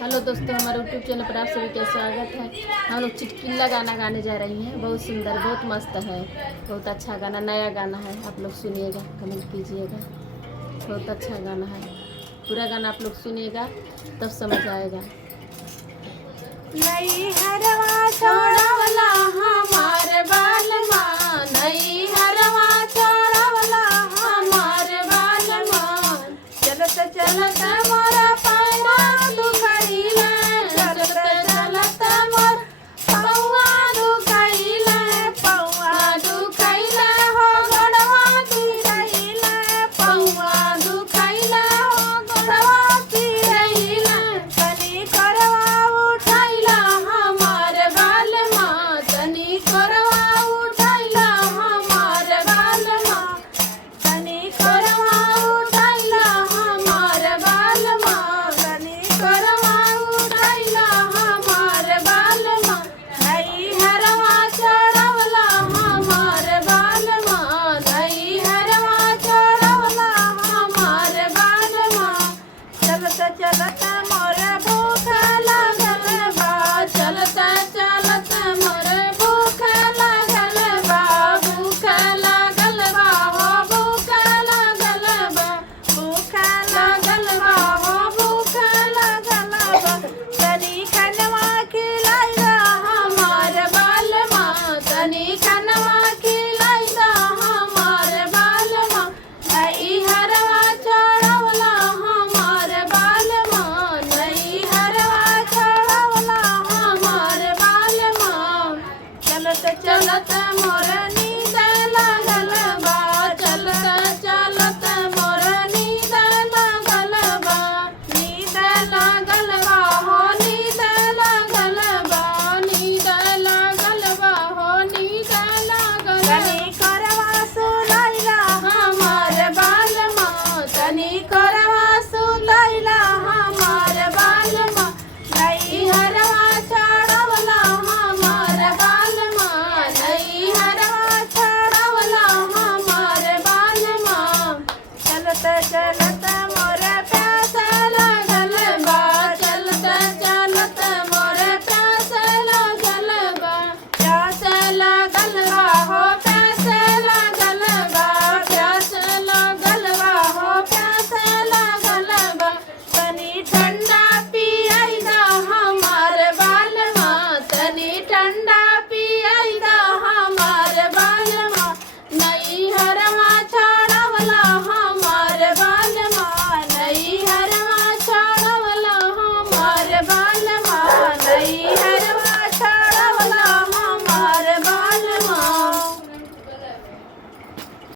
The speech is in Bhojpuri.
हेलो दोस्तों, हमारे यूट्यूब चैनल पर आप सभी का स्वागत है। हम लोग चुटकिला गाना गाने जा रही हैं। बहुत सुंदर, बहुत मस्त है, बहुत अच्छा गाना, नया गाना है। आप लोग सुनिएगा, कमेंट कीजिएगा। बहुत अच्छा गाना है। पूरा गाना आप लोग सुनिएगा तब समझ आएगा। नहीं हरवा छोड़ा